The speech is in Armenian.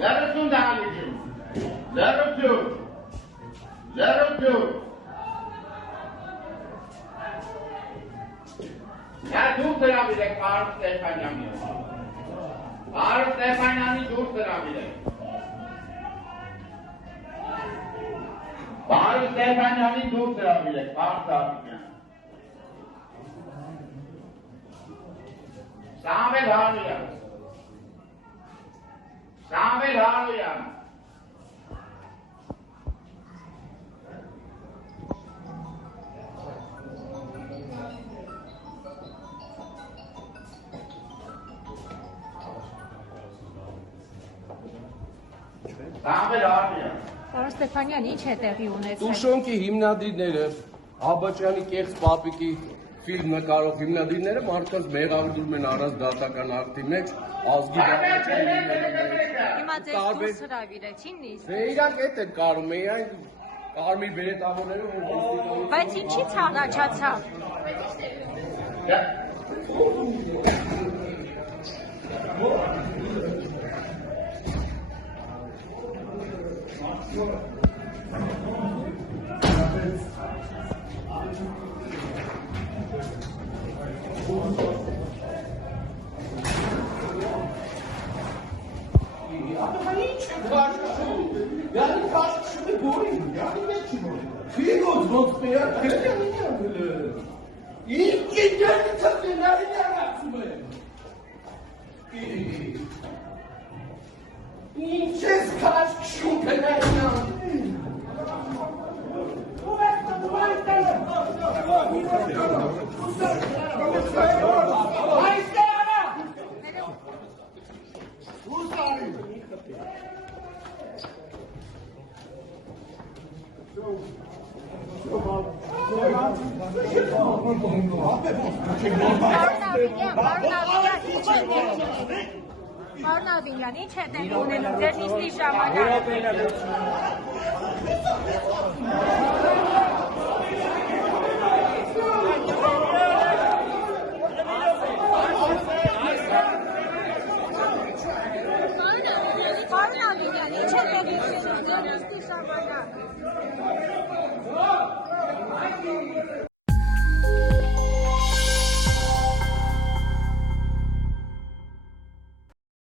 Լերություն դահալիջին, լերություն, լերություն, Նա դուր տրավիր եք Պարս Ստեփանյանի, Պարս Ստեփանյանի դուր տրավիր եք, Պարս Ստեփանյանի դուր տրավիր եք, Պարս Ստեփանյան, Սամվել Հարոյան, Սամվել Հարոյան, Սամվել Հարոյան, Պարոն Ստեփանյան, ինչ է տեղի ունեցել։ Տուշոնկի հիմնադիրները, Աբաչյանի կեղծ պապիկի ֆիլմ նկարող հիմնադիրները մարդկանց մեղադրում են առանց դատական ակտի մեջ, ազգի Հիմա ձեզ դուրս հրավիրեց, ինչի՞ն։ Դե իրանք էդ են կարում, այն կարմիր բերետավորները, որ Բայց ինչի՞ց առաջացավ։ Պարոն Աբիլյան, ինչ է տեղի ունենում ձեր նիստի ժամանակ։ Պարոն Աբիլյան, ինչ է տեղի ունենում ձեր նիստի ժամանակ։